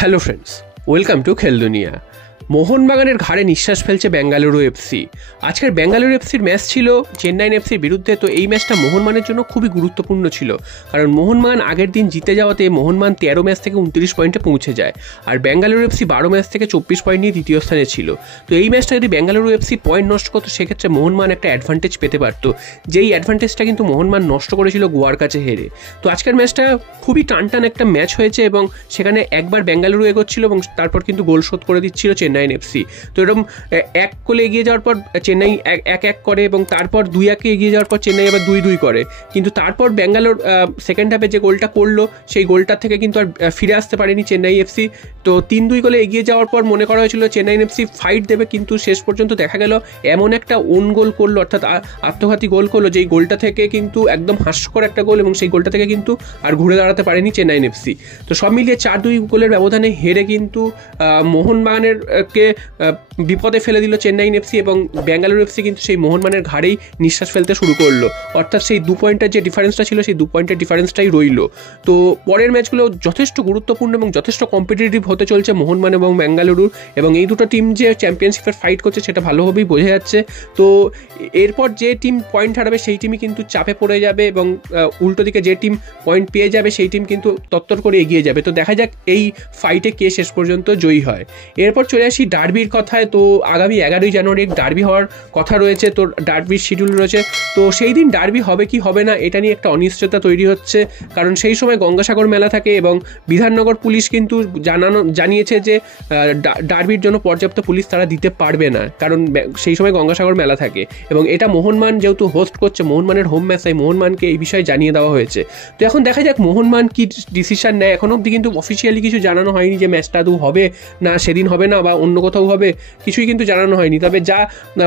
Hello friends, welcome to খেল দুনিয়া। মোহনবাগানের ঘাড়ে নিঃশ্বাস ফেলছে বেঙ্গালুরু এফসি। আজকের বেঙ্গালুরু এফসির ম্যাচ ছিল চেন্নাই এফসির বিরুদ্ধে। তো এই ম্যাচটা মোহনবাগানের জন্য খুবই গুরুত্বপূর্ণ ছিল, কারণ মোহনবাগান আগের দিন জিতে যাওয়াতে মোহনবাগান 13 ম্যাচ থেকে 29 পয়েন্টে পৌঁছে যায়, আর বেঙ্গালুরু এফসি 12 ম্যাচ থেকে 24 পয়েন্ট নিয়ে দ্বিতীয় স্থানে ছিল। তো এই ম্যাচটা যদি বেঙ্গালুরু এফসি পয়েন্ট নষ্ট করতো, সেক্ষেত্রে মোহনবাগান একটা অ্যাডভান্টেজ পেতে পারতো, যেই অ্যাডভান্টেজটা কিন্তু মোহনবাগান নষ্ট করেছিল গোয়ার কাছে হেরে। তো আজকের ম্যাচটা খুবই টানটান একটা ম্যাচ হয়েছে, এবং সেখানে একবার বেঙ্গালুরু এগোচ্ছিল এবং তারপর কিন্তু গোল শোধ করে দিচ্ছিল চেন্নাই এফসি। তো এরকম 1 গোলে এগিয়ে যাওয়ার পর চেন্নাই 1-1 করে, এবং তারপর 2-1 এগিয়ে যাওয়ার পর চেন্নাই আবার 2-2 করে। কিন্তু তারপর বেঙ্গালোর সেকেন্ড হাফে যে গোলটা করলো, সেই গোলটা থেকে কিন্তু আর ফিরে আসতে পারেনি চেন্নাই এফসি। তো 3-2 গোলে এগিয়ে যাওয়ার পর মনে করা হয়েছিল চেন্নাই এফসি ফাইট দেবে, কিন্তু শেষ পর্যন্ত দেখা গেল এমন একটা ওন গোল করলো, অর্থাৎ আত্মঘাতী গোল করলো, যেই গোলটা থেকে কিন্তু একদম হাস্যকর একটা গোল, এবং সেই গোলটা থেকে কিন্তু আর ঘুরে দাঁড়াতে পারেনি চেন্নাই এফসি। তো সব মিলিয়ে 4-2 গোলের ব্যবধানে হেরে কিন্তু মোহনবাগানের কে বিপদে ফেলে দিল চেন্নাই এফসি, এবং বেঙ্গালুরু এফসি কিন্তু সেই মোহনবাগানের ঘাড়েই নিঃশ্বাস ফেলতে শুরু করলো। অর্থাৎ সেই 2 পয়েন্টের যে ডিফারেন্সটা ছিল, সেই 2 পয়েন্টের ডিফারেন্সটাই রইল। তো পরের ম্যাচগুলো যথেষ্ট গুরুত্বপূর্ণ এবং যথেষ্ট কম্পিটিটিভ হতে চলছে মোহনবাগান এবং বেঙ্গালুরুর, এবং এই দুটো টিম যে চ্যাম্পিয়নশিপের ফাইট করছে সেটা ভালোভাবেই বোঝা যাচ্ছে। তো এরপর যে টিম পয়েন্ট হারাবে সেই টিমই কিন্তু চাপে পড়ে যাবে, এবং উল্টো দিকে যে টিম পয়েন্ট পেয়ে যাবে সেই টিম কিন্তু তত্তর করে এগিয়ে যাবে। তো দেখা যাক এই ফাইটে কে শেষ পর্যন্ত জয়ী হয়। এরপর চলে আসি ডার্বির কথায়। তো আগামী 11ই জানুয়ারি ডার্বি হওয়ার কথা রয়েছে, তো ডার্বির শিডিউল রয়েছে। তো সেই দিন ডার্বি হবে কি হবে না, এটা নিয়ে একটা অনিশ্চয়তা তৈরি হচ্ছে, কারণ সেই সময় গঙ্গাসাগর মেলা থাকে, এবং বিধাননগর পুলিশ কিন্তু জানিয়েছে যে ডার্বির জন্য পর্যাপ্ত পুলিশ তারা দিতে পারবে না, কারণ সেই সময় গঙ্গাসাগর মেলা থাকে, এবং এটা মোহনবাগান যেহেতু হোস্ট করছে, মোহনবাগানের হোম ম্যাচ, তাই মোহনবাগানকে এই বিষয়ে জানিয়ে দেওয়া হয়েছে। তো এখন দেখা যাক মোহনবাগান কি ডিসিশন নেয়। এখনো অবধি কিন্তু অফিসিয়ালি কিছু জানানো হয়নি যে ম্যাচটা আদৌ হবে না, সেদিন হবে না, বা অন্য কোথাও হবে, কিছুই কিন্তু জানানো হয়নি। তবে যা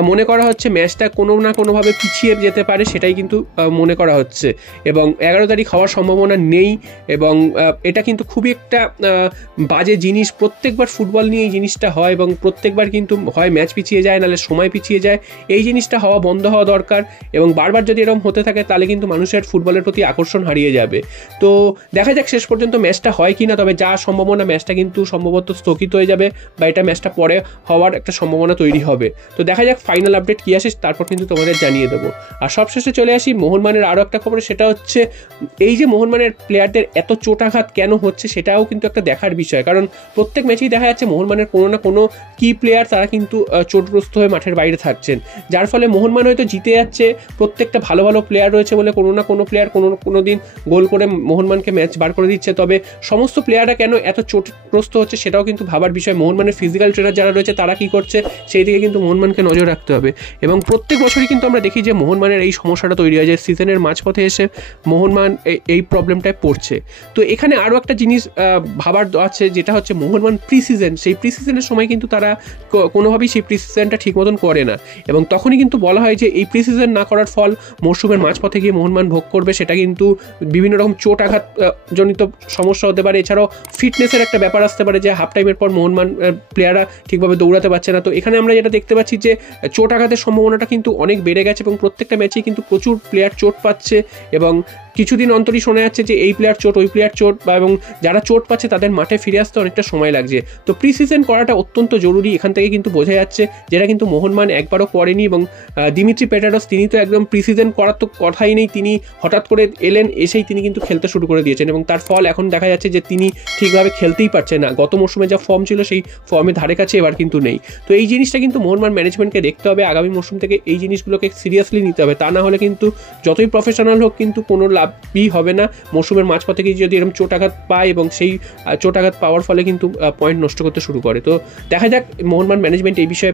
মনে করা হচ্ছে ম্যাচটা কোনো না কোনোভাবে পিছিয়ে যেতে পারে, সেটাই কিন্তু মনে করা হচ্ছে, এবং 11 তারিখ হওয়ার সম্ভাবনা নেই। এবং এটা কিন্তু খুবই একটা বাজে জিনিস। প্রত্যেকবার ফুটবল নিয়ে এই জিনিসটা হয়, এবং প্রত্যেকবার কিন্তু হয় ম্যাচ পিছিয়ে যায়, নাহলে সময় পিছিয়ে যায়। এই জিনিসটা হওয়া বন্ধ হওয়া দরকার, এবং বারবার যদি এরকম হতে থাকে তাহলে কিন্তু মানুষের ফুটবলের প্রতি আকর্ষণ হারিয়ে যাবে। তো দেখা যাক শেষ পর্যন্ত ম্যাচটা হয় কি না। তবে যা সম্ভাবনা, ম্যাচটা কিন্তু সম্ভবত স্থগিত হয়ে যাবে, বা এটা ম্যাচটা পরে হওয়ার একটা সম্ভাবনা তৈরি হবে। তো দেখা যাক ফাইনাল আপডেট কী আসে, তারপর কিন্তু তোমাদের জানিয়ে দেবো। আর সবশেষে চলে আসি মোহনবাগানের আরও একটা খবর, সেটা হচ্ছে এই যে মোহনবাগানের প্লেয়ারদের এত চোটাঘাত কেন হচ্ছে, সেটাও কিন্তু একটা দেখার বিষয়, কারণ প্রত্যেক ম্যাচেই দেখা যাচ্ছে মোহনবাগানের কোনো না কোনো কি প্লেয়ার তারা কিন্তু চোটগ্রস্ত হয়ে মাঠের বাইরে থাকছেন, যার ফলে মোহনবাগান হয়তো জিতে যাচ্ছে, প্রত্যেকটা ভালো ভালো প্লেয়ার রয়েছে বলে কোনো না কোনো প্লেয়ার কোনো দিন গোল করে মোহনবাগানকে ম্যাচ বার করে দিচ্ছে। তবে সমস্ত প্লেয়াররা কেন এত চোটগ্রস্ত হচ্ছে সেটাও কিন্তু ভাবার বিষয়। মোহনবাগানের ফিজিক্যাল ট্রেনার যারা রয়েছে তারা কী করছে, সেই দিকে কিন্তু মোহনবাগানকে নজর রাখতে হবে। এবং প্রত্যেক বছরই কিন্তু আমরা দেখি যে মোহনবাগানের এই সমস্যাটা তৈরি হয়, যে সিজনের মাঝপথে এসে মোহনবাগান এই প্রবলেমটায় পড়ছে। তো এখানে আরও একটা জিনিস ভাবার আছে, যেটা হচ্ছে মোহনবাগান প্রি সিজন, সেই প্রি সিজনের সময় কিন্তু তারা কোনোভাবেই সেই প্রি সিজনটা ঠিক মতন করে না, এবং তখনই কিন্তু বলা হয় যে এই প্রি সিজন না করার ফল মরশুমের মাঝপথে গিয়ে মোহনবাগান ভোগ করবে। সেটা কিন্তু বিভিন্ন রকম চোট আঘাত জনিত সমস্যা হতে পারে, এছাড়াও ফিটনেসের একটা ব্যাপার আসতে পারে, যে হাফ টাইমের পর মোহনবাগান প্লেয়াররা ঠিকভাবে দৌড়াতে পারছে না। তো এখানে আমরা যেটা দেখতে পাচ্ছি যে চোট আঘাতের সম্ভাবনাটা কিন্তু অনেক বেড়ে গেছে, এবং প্রত্যেকটা ম্যাচেই কিন্তু প্রচুর প্লেয়ার চোট পাচ্ছে, এবং কিছুদিন অন্তরই শোনা যাচ্ছে যে এই প্লেয়ার চোট, ওই প্লেয়ার চোট, এবং যারা চোট পাচ্ছে তাদের মাঠে ফিরে আসতে অনেকটা সময় লাগছে। তো প্রি সিজন করাটা অত্যন্ত জরুরি, এখান থেকে কিন্তু বোঝা যাচ্ছে, যেটা কিন্তু মোহনবাগান একবারও করেনি। এবং দিমিত্রি পেটারস, তিনি তো একদম প্রি সিজন করার তো কথাই নেই, তিনি হঠাৎ করে এলেন, এসেই তিনি কিন্তু খেলতে শুরু করে দিয়েছেন, এবং তার ফল এখন দেখা যাচ্ছে যে তিনি ঠিকভাবে খেলতেই পারছেন না। গত মরশুমে যা ফর্ম ছিল সেই ফর্মের ধারে কাছে এবার কিন্তু নেই। তো এই জিনিসটা কিন্তু মোহনবাগান ম্যানেজমেন্টকে দেখতে হবে, আগামী মরশুম থেকে এই জিনিসগুলোকে সিরিয়াসলি নিতে হবে। তা না হলে কিন্তু যতই প্রফেশনাল হোক, কিন্তু কোনো লাভই হবে না। মরশুমের মাঝপথে গিয়ে যদি এরকম চোটাঘাত পায়, এবং সেই চোটাঘাত পাওয়ার ফলে কিন্তু পয়েন্ট নষ্ট করতে শুরু করে। তো দেখা যাক মোহনবাগান ম্যানেজমেন্ট এই বিষয়ে